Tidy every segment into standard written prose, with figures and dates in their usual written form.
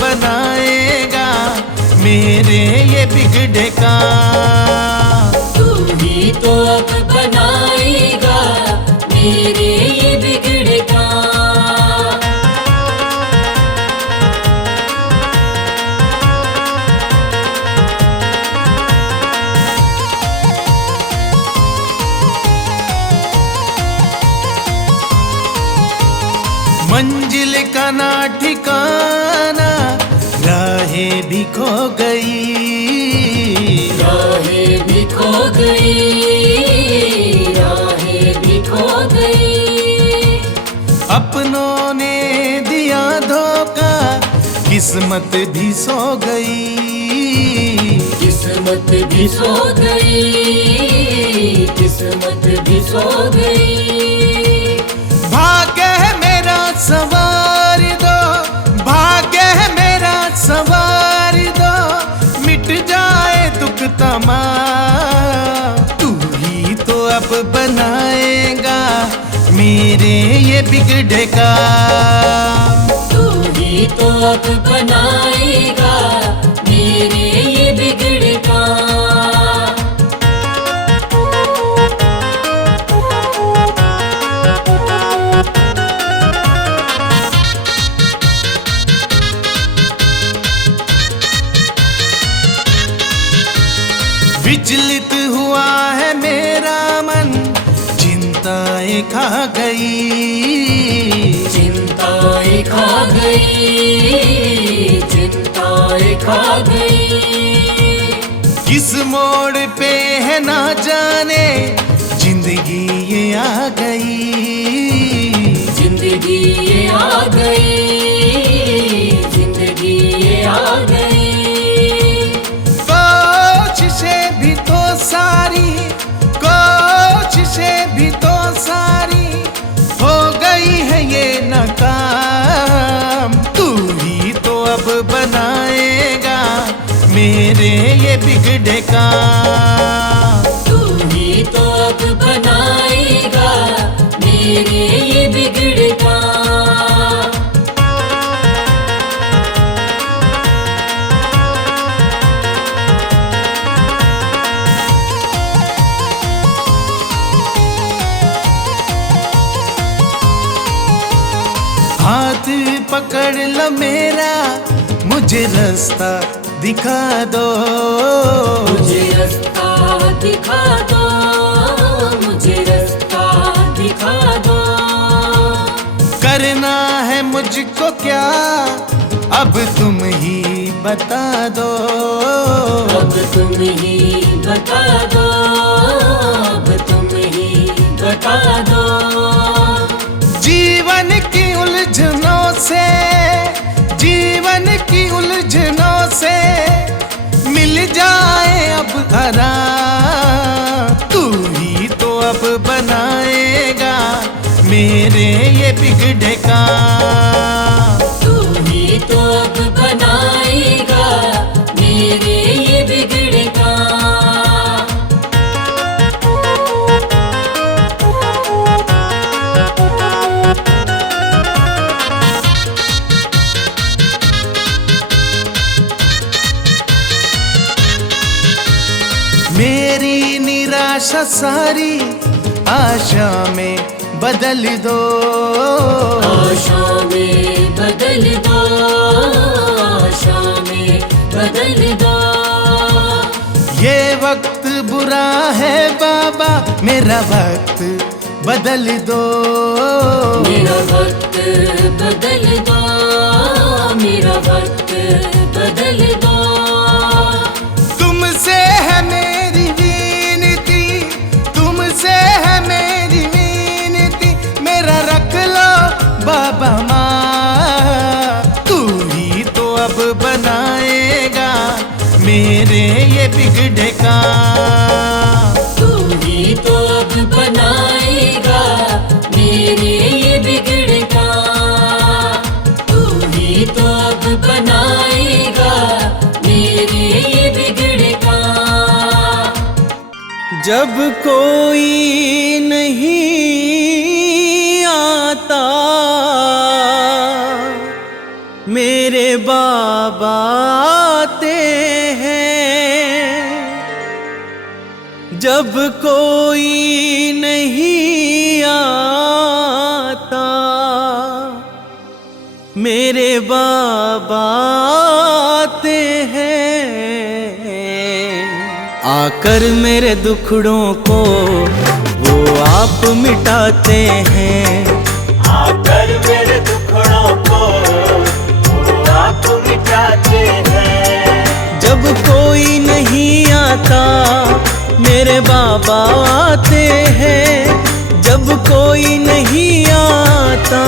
बनाएगा मेरे ये बिगड़े काम। तू ही तो अब बनाएगा मेरे ये बिगड़े काम। मंजिल का ना ठिकाना, राहें भी खो गई, राहें भी खो गई, राहें भी खो गई। अपनों ने दिया धोखा, किस्मत भी सो गई, किस्मत भी सो गई, किस्मत भी सो गई। भाग्य है मेरा सवार दो, भाग्य है मेरा सवार दो, मिट जाए दुख तमाम। तू ही तो अब बनाएगा मेरे ये बिगड़े काम। तू ही तो अब बनाएगा मेरे ये बिगड़े काम। विचलित हुआ है मेरा मन, चिंताएं खा गई, चिंताएं खा गई, चिंताएं खा गई। किस मोड़ पे है ना जाने जिंदगी ये आ गई, जिंदगी ये आ गई, जिंदगी ये आ गई। कोशिशें भी तो सारी, कोशिशें भी तो सारी हो गई है ये नाकाम। तू ही तो अब बनाएगा मेरे ये बिगड़े काम। तू ही तो अब बनाएगा मेरे ये बिगड़े काम। हाथ पकड़ लो मेरा, मुझे रास्ता दिखा दो, मुझे रास्ता दिखा दो, मुझे रास्ता दिखा दो। करना है मुझको क्या अब तुम ही बता दो, अब तुम ही बता दो, अब तुम ही बता दो। जीवन की उलझनों से, जीवन की उलझनों से मिल जाए अब आराम। तू ही तो अब बनाएगा मेरे ये बिगड़े काम। तू ही तो अब बनाएगा मेरे ये बिगड़े काम। मेरी निराशा सारी आशा में बदल दो, आशा में बदल दो, आशा में बदल दो। ये वक्त बुरा है बाबा, मेरा वक्त बदल दो, मेरा वक्त बदल दो, मेरा वक्त बदल दो। तुमसे है मेरी विनती, तुमसे है मेरी विनती, मेरा रख लो बाबा माँ। तू ही तो अब बनाएगा मेरे ये बिगड़े काम। तू ही तो अब बनाएगा मेरे ये बिगड़े काम। तू ही तो अब बनाएगा मेरे ये बिगड़े काम। जब कोई नहीं आता मेरे बाबा आते हैं जब कोई नहीं आता। मेरे बाबा आते हैं आकर मेरे दुखड़ों को वो आप मिटाते हैं। आकर मेरे दुखड़ों को वो आप मिटाते हैं। जब कोई नहीं आता मेरे बाबा आते हैं। जब कोई नहीं आता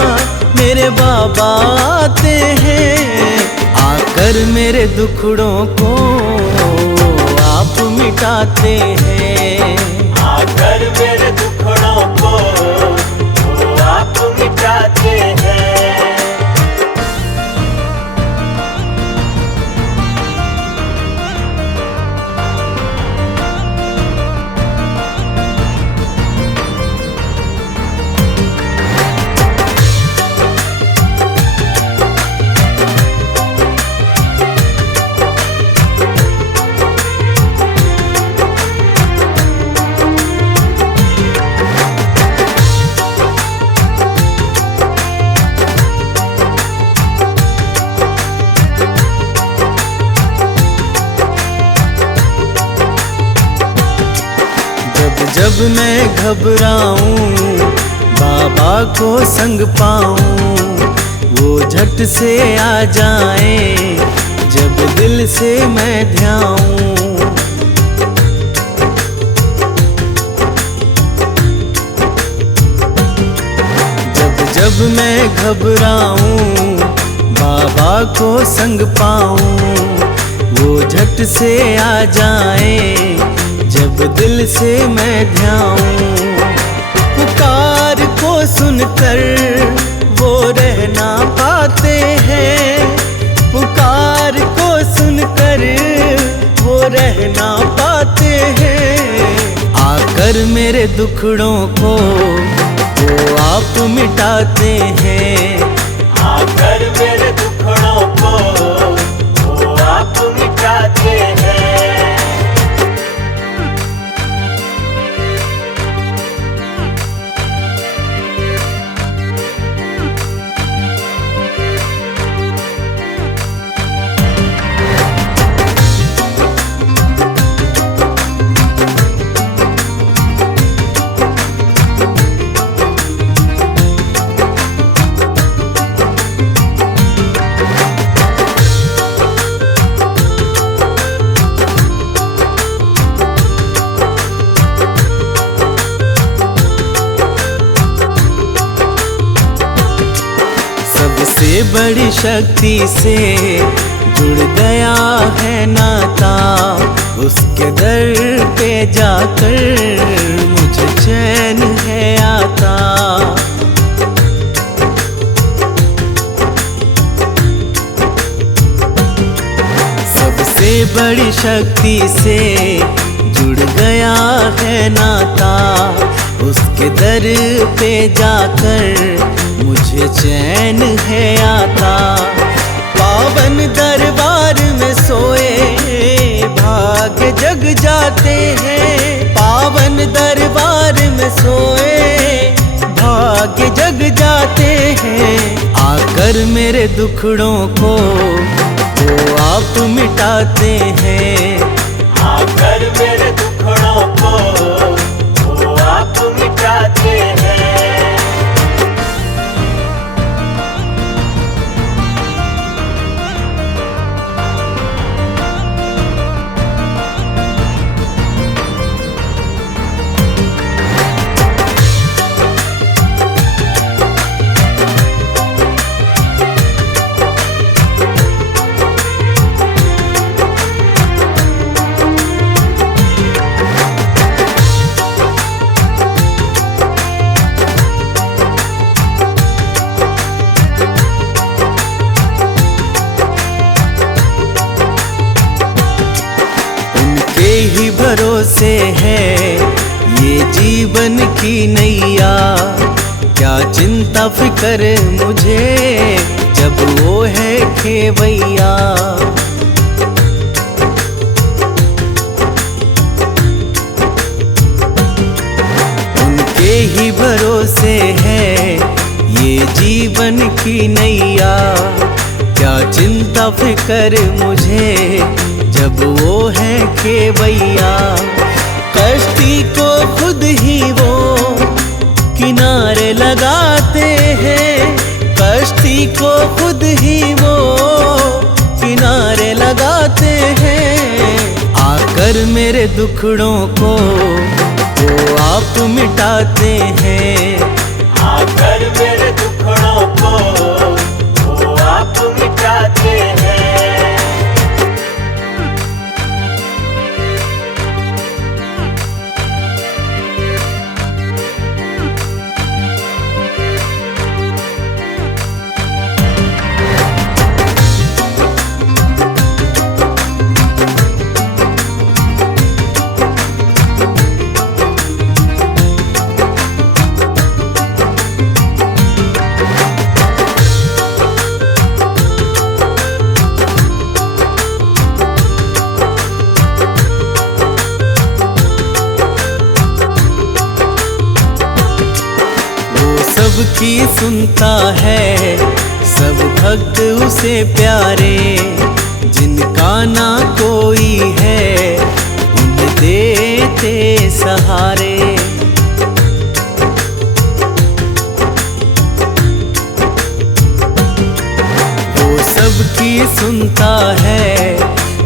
मेरे बाबा आते हैं आकर मेरे दुखड़ों को आप मिटाते हैं। आकर मेरे दुखड़ों को वो आप मिटाते हैं। जब मैं घबराऊं बाबा को संग पाऊं वो झट से आ जाए जब दिल से मैं ध्याऊं। जब मैं घबराऊं बाबा को संग पाऊं वो झट से आ जाए जब दिल से मैं ध्याऊं। पुकार को सुनकर वो रह ना पाते हैं। पुकार को सुनकर वो रह ना पाते हैं आकर मेरे दुखड़ों को वो आप मिटाते हैं। आकर मेरे दुखड़ों को वो आप मिटाते हैं। सबसे बड़ी शक्ति से जुड़ गया है नाता। उसके दर पे जाकर मुझे चैन है आता। सबसे बड़ी शक्ति से जुड़ गया है नाता। उसके दर पे जाकर मुझे चैन है आता। पावन दरबार में सोए भाग्य जग जाते हैं। पावन दरबार में सोए भाग्य जग जाते हैं आकर मेरे दुखड़ों को वो आप मिटाते हैं। आकर मेरे दुखड़ों को वो आप मिटाते हैं। ही भरोसे है ये जीवन की नैया। क्या चिंता फिकर मुझे जब वो है खेवैया। उनके ही भरोसे है ये जीवन की नैया। क्या चिंता फिकर मुझे जब वो है खेवैया। कश्ती को खुद ही वो किनारे लगाते हैं। कश्ती को खुद ही वो किनारे लगाते हैं। आकर मेरे दुखड़ों को वो आप मिटाते हैं। आकर मेरे दुखड़ों को वो आप मिटाते हैं। सबकी सुनता है सब भक्त उसे प्यारे। जिनका ना कोई है उन्हें देते सहारे। वो सबकी सुनता है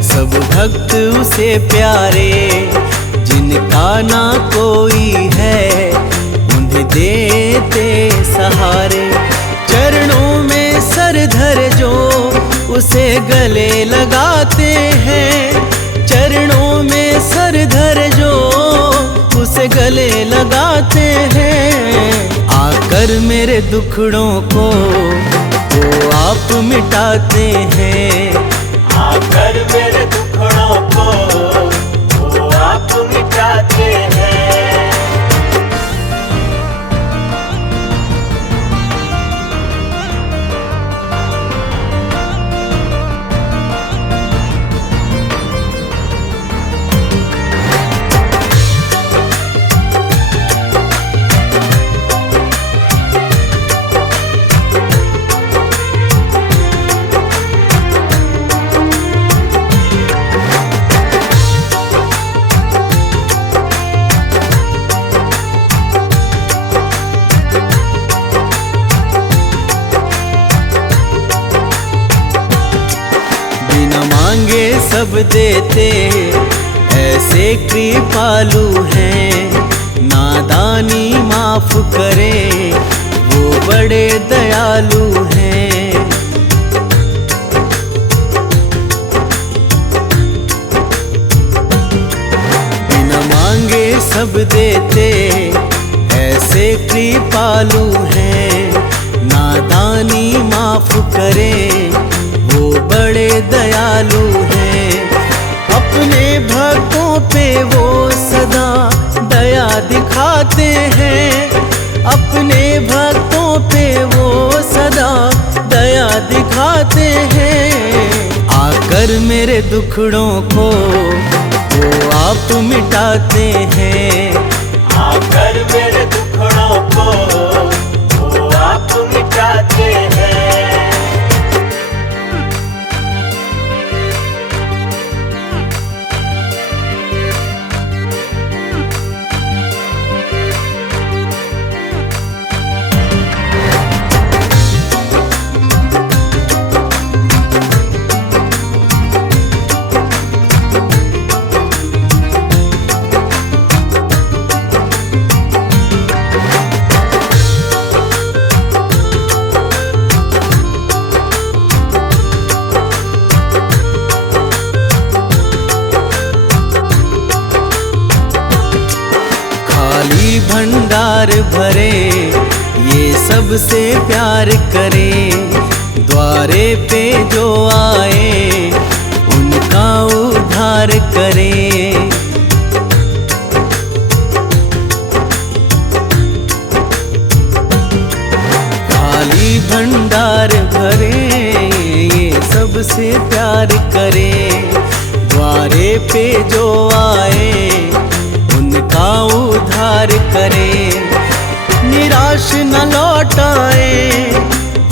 सब भक्त उसे प्यारे। जिनका ना कोई है देते सहारे। चरणों में सर धर जो उसे गले लगाते हैं। चरणों में सर धर जो उसे गले लगाते हैं। आकर मेरे दुखड़ों को वो आप मिटाते हैं। आकर मेरे दुखड़ों को वो आप मिटाते हैं। मांगे सब देते ऐसे कृपालु हैं। नादानी माफ करे वो बड़े दयालु हैं। बिना मांगे सब देते ऐसे कृपालु हैं। नादानी माफ करे वो बड़े दयालु हैं। अपने भक्तों पे वो सदा दया दिखाते हैं। अपने भक्तों पे वो सदा दया दिखाते हैं। आकर मेरे दुखड़ों को वो आप मिटाते हैं। आकर मेरे दुखड़ों को वो आप मिटाते हैं। भंडार भरे ये सबसे प्यार करे। द्वारे पे जो आए उनका उद्धार करे। खाली भंडार भरे प्यार करे, द्वारे पे जो आए उनका उद्धार करे। निराश न लौटाए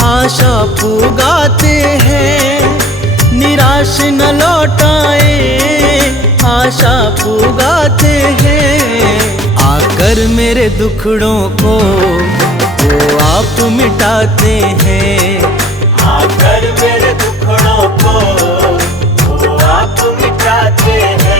आशा पुगाते हैं, निराश न लौटाए आशा पुगाते हैं। आकर मेरे दुखड़ों को वो आप मिटाते हैं, आकर मेरे दुखड़ों को वो आप मिटाते हैं।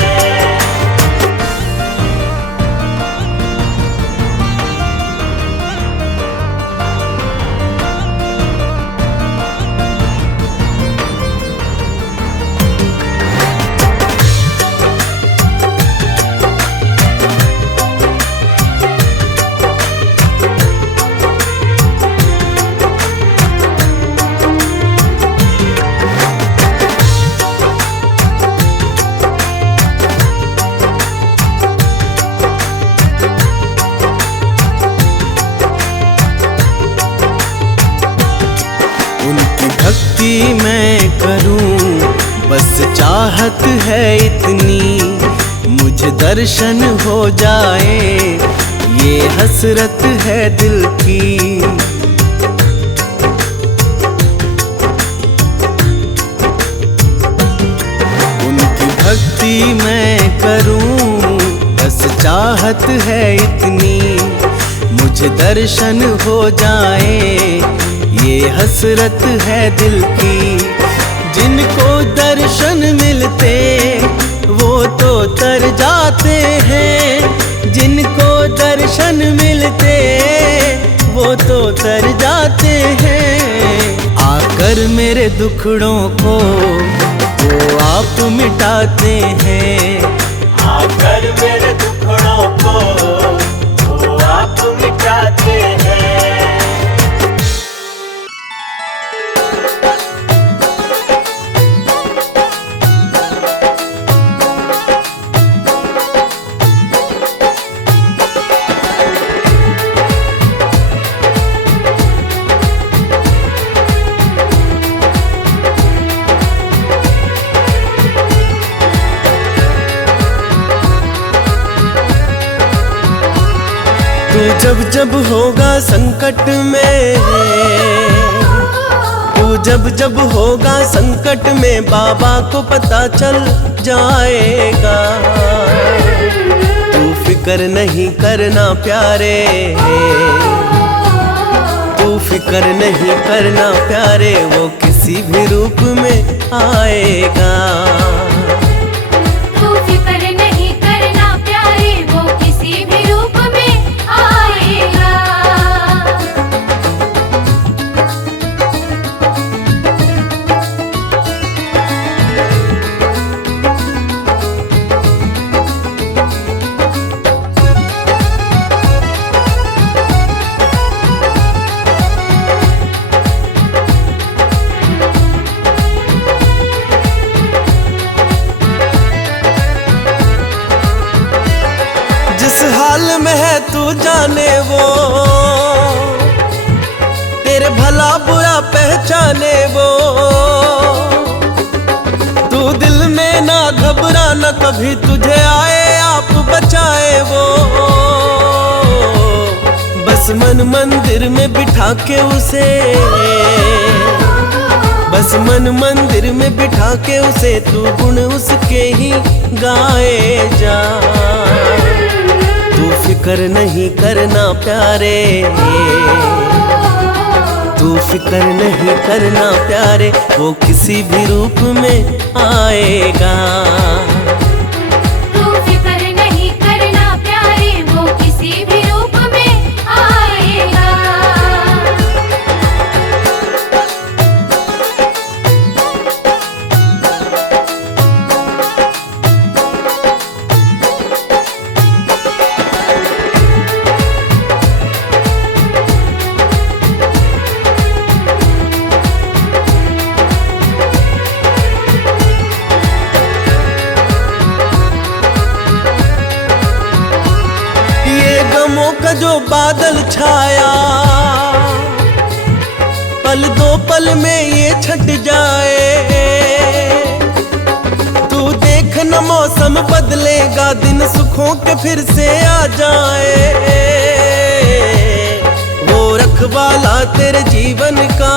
उनकी भक्ति मैं करूं बस चाहत है इतनी, मुझे दर्शन हो जाए ये हसरत है दिल की। उनकी भक्ति मैं करूं बस चाहत है इतनी, मुझे दर्शन हो जाए ये हसरत है दिल की। जिनको दर्शन मिलते वो तो तर जाते हैं, जिनको दर्शन मिलते वो तो तर जाते हैं। आकर मेरे दुखड़ों को वो आप मिटाते हैं, आकर मेरे दुखड़ों को वो आप मिटाते हैं। तू जब जब होगा संकट में, तू जब जब होगा संकट में बाबा को पता चल जाएगा। तू फिक्र नहीं करना प्यारे, तू फिक्र नहीं करना प्यारे, वो किसी भी रूप में आएगा। तू फिक्र नहीं करना प्यारे, वो किसी भी रूप में आएगा। जिस हाल में है तू जाने वो, तेरे भला बुरा पहचाने वो। तू दिल में ना घबराना कभी, तुझे आए आप बचाए वो। बस मन मंदिर में बिठा के उसे, बस मन मंदिर में बिठा के उसे तू गुण उसके ही गाए जा। तू फिक्र नहीं करना प्यारे, तू फिक्र नहीं करना प्यारे, वो किसी भी रूप में आएगा। तू फिक्र नहीं करना प्यारे, वो किसी भी रूप में आएगा। गमों का जो बादल छाया, पल दो पल में ये छट जाए। मौसम बदलेगा, दिन सुखों के फिर से आ जाए। वो रखवाला तेरे जीवन का,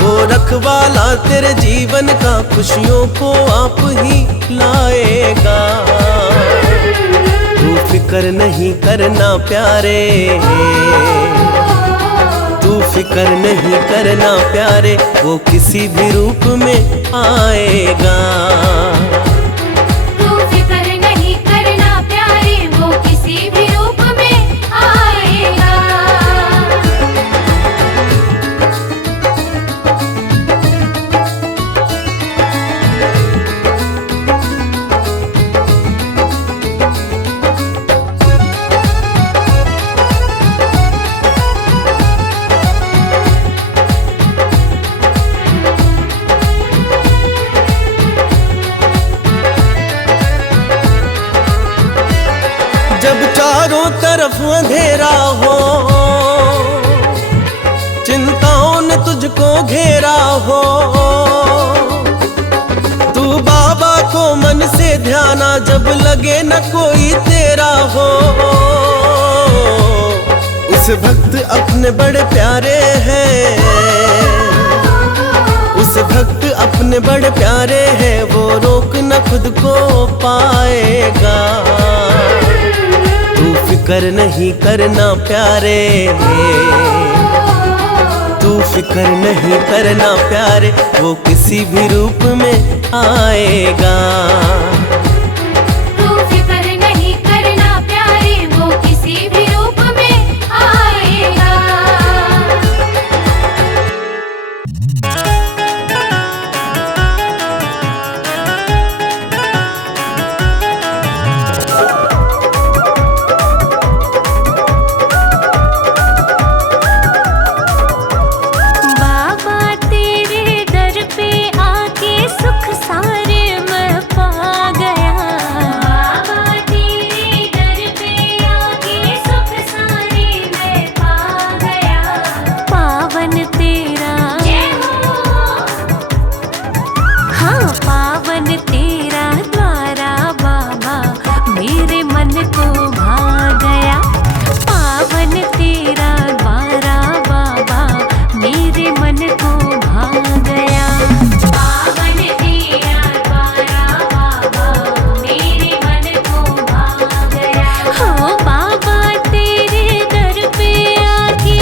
वो रखवाला तेरे जीवन का, खुशियों को आप ही लाएगा। तू फिक्र नहीं करना प्यारे, तू फिक्र नहीं करना प्यारे, वो किसी भी रूप में आएगा। तू फिक्र नहीं करना प्यारे, वो किसी भी रूप में आएगा। जब चारों तरफ अंधेरा हो, चिंताओं ने तुझको घेरा हो, तू बाबा को मन से ध्याना, जब लगे न कोई तेरा हो। उस भक्त अपने बड़े प्यारे हैं, उस भक्त अपने बड़े प्यारे हैं, वो रोक न खुद को पाएगा। तू फिक्र नहीं करना प्यारे, तू फिक्र नहीं करना प्यारे, वो किसी भी रूप में आएगा। तू फिक्र नहीं करना प्यारे, वो किसी भी रूप में आएगा। बाबा तेरे दर पे आके सुख सारे मैं पा गया। बाबा तेरे दर पे आके सुख सारे मैं पा गया। पावन तेरा, जय हो। हाँ पावन तेरा द्वारा बाबा मेरे मन को भा गया। पावन तेरा द्वारा बाबा मेरे मन को भा गया। पावन तेरा द्वारा बाबा मेरे मन को भा गया। हाँ बाबा तेरे दर पे आके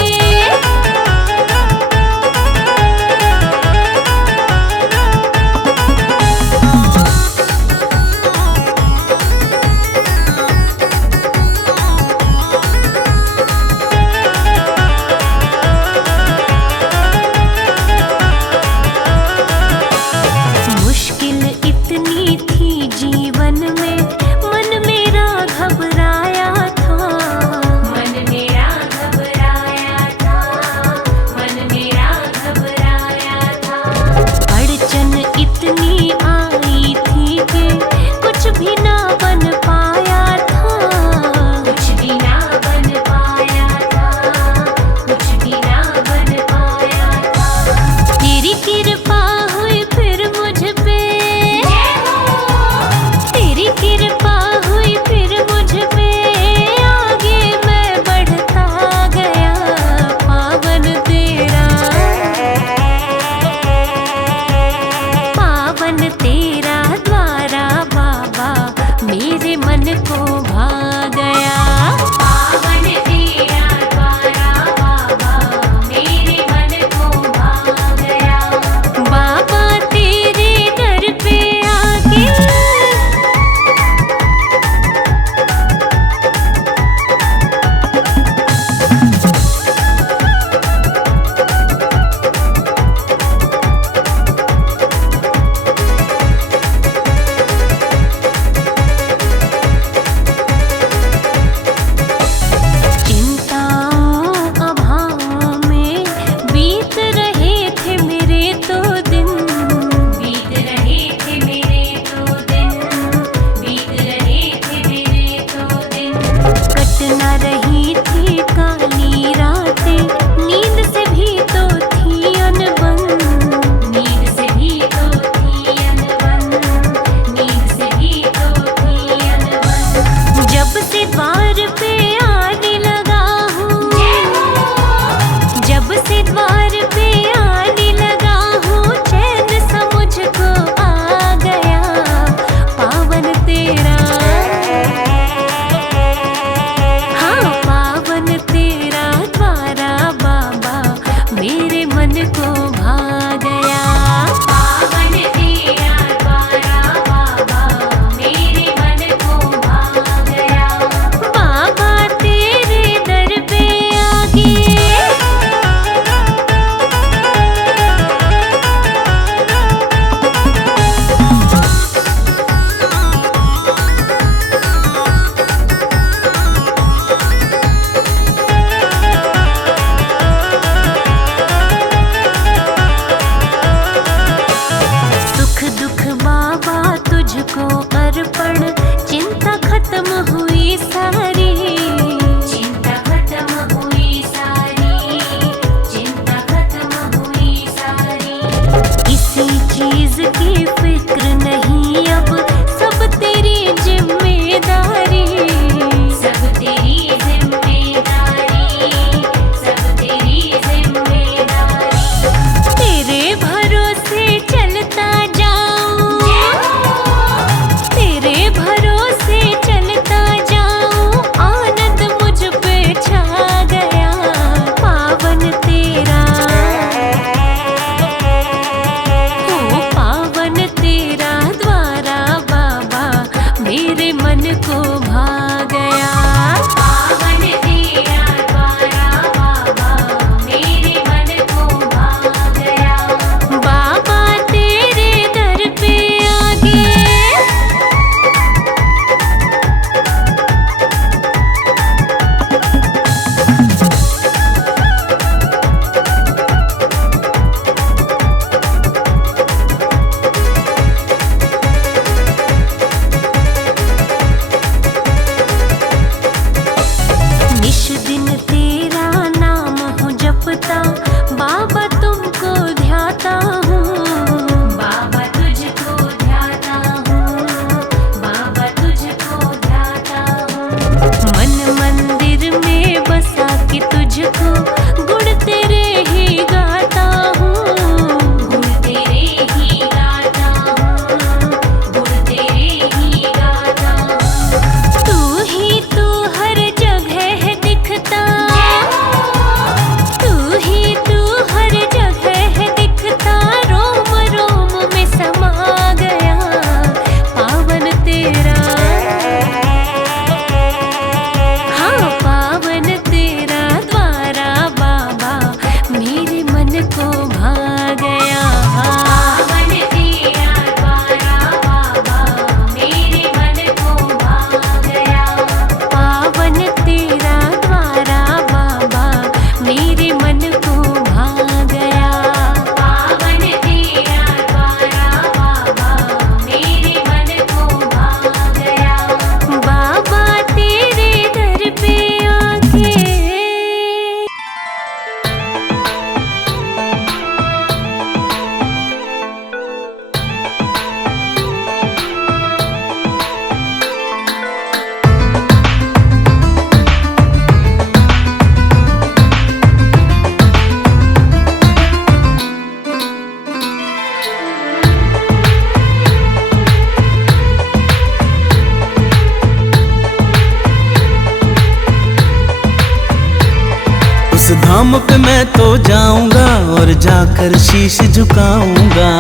धाम पे मैं तो जाऊंगा और जाकर शीश झुकाऊंगा।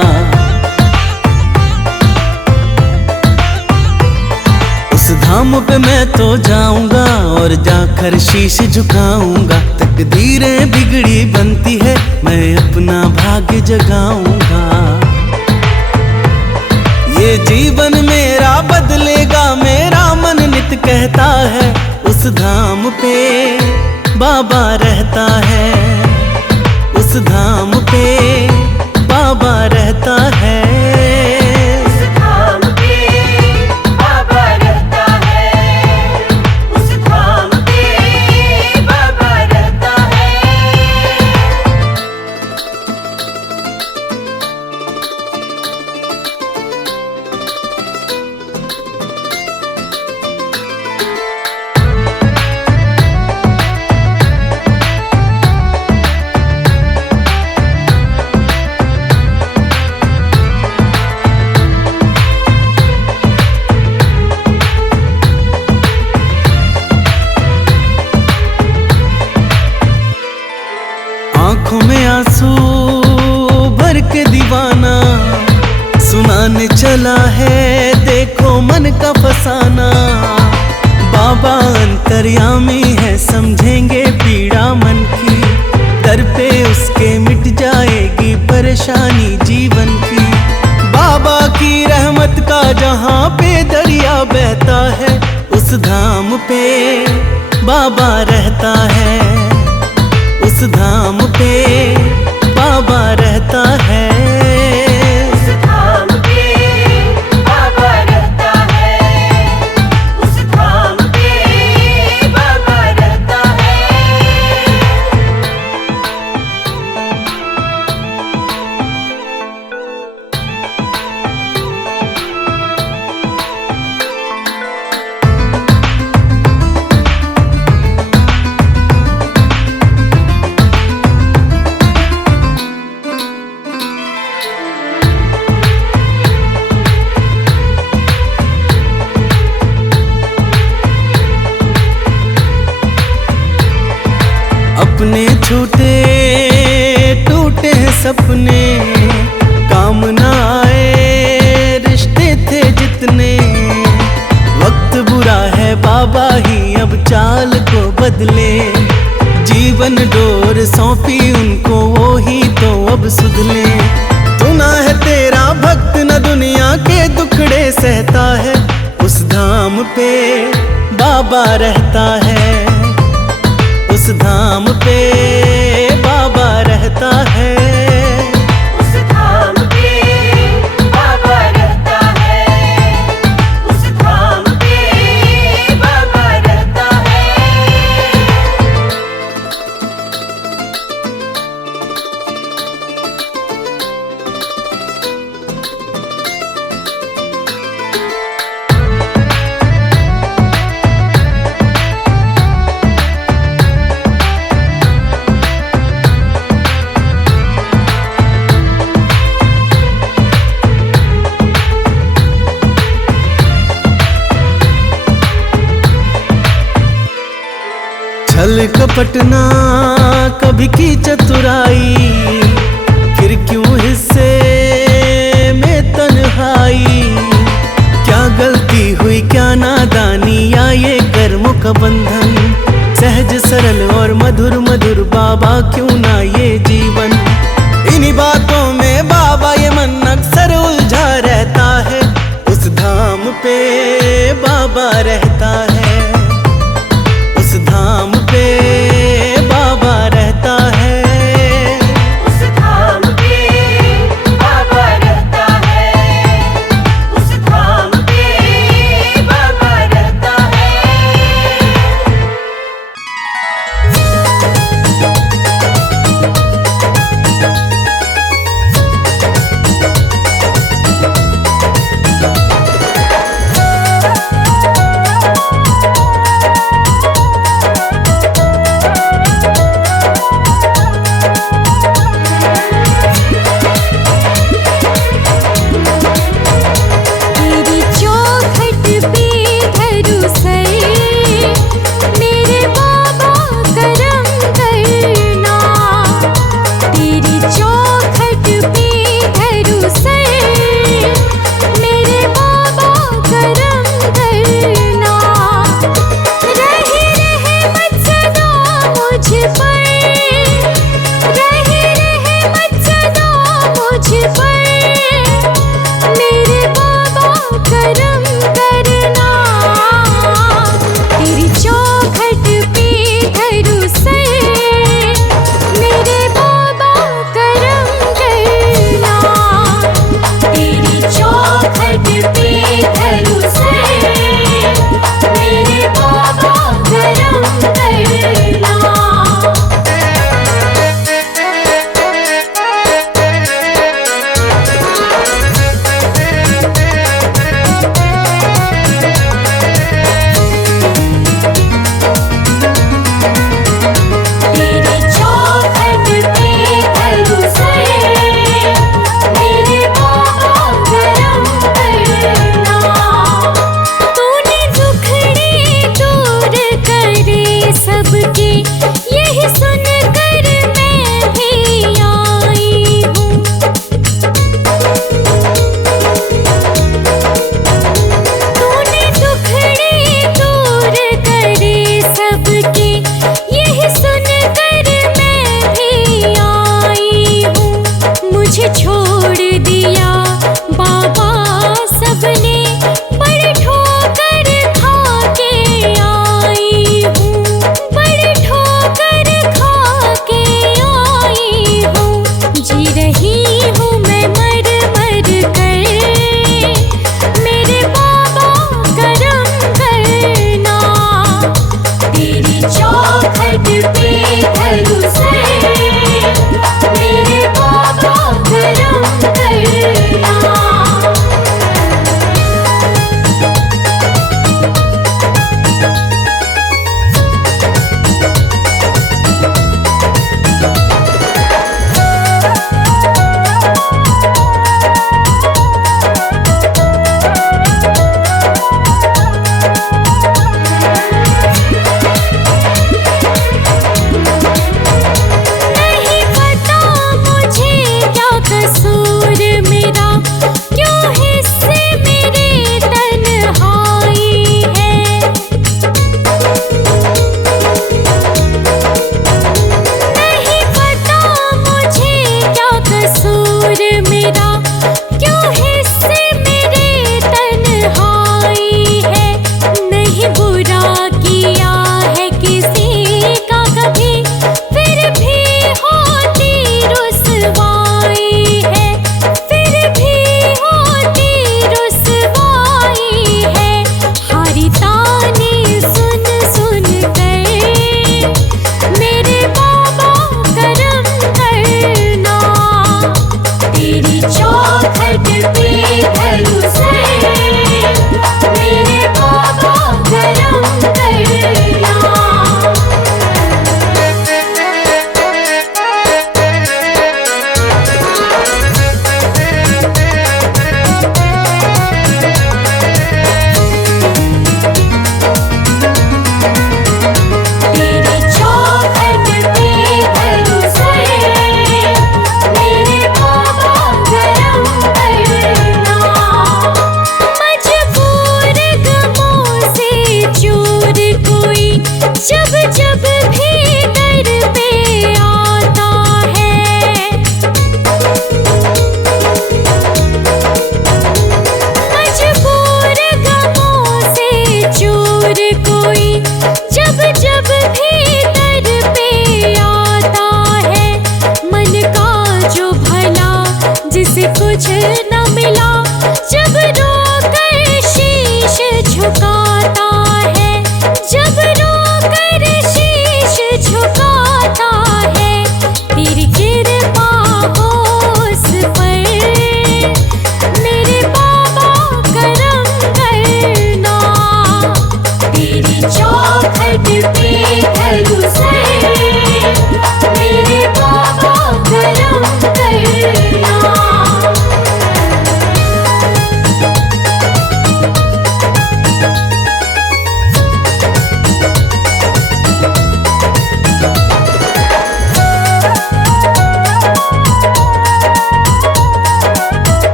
उस धाम पे मैं तो जाऊंगा और जाकर शीश झुकाऊंगा। तकदीरें बिगड़ी बनती है, मैं अपना भाग्य जगाऊंगा। ये जीवन मेरा बदलेगा, मेरा मन नित कहता है। उस धाम पे बाबा रहता है, उस धाम पे बाबा रहता है। उस धाम पे बाबा रहता है, उस धाम पे बाबा रहता है। आंखों में आंसू भर के दीवाना सुनाने चला है, देखो मन का फसाना। बाबा अंतर्यामी है, समझेंगे पीड़ा मन की। दर पे उसके मिट जाएगी परेशानी जीवन की। बाबा की रहमत का जहाँ पे दरिया बहता है, उस धाम पे बाबा रहता है, उस धाम पे बाबा रहता है। उस धाम पे बाबा रहता है, उस धाम पे बाबा रहता है। अपने छूटे टूटे हैं सपने, काम ना आए रिश्ते थे जितने। वक्त बुरा है, बाबा ही अब चाल को बदले। जीवन डोर सौंपी उनको, वो ही तो अब सुधले। सुना है तेरा भक्त न दुनिया के दुखड़े सहता है, उस धाम पे बाबा रहता है, उस धाम पे बाबा रहता है। उस धाम पे बाबा रहता है, उस धाम पे बाबा रहता है। छल कपट ना कभी की चतुराई,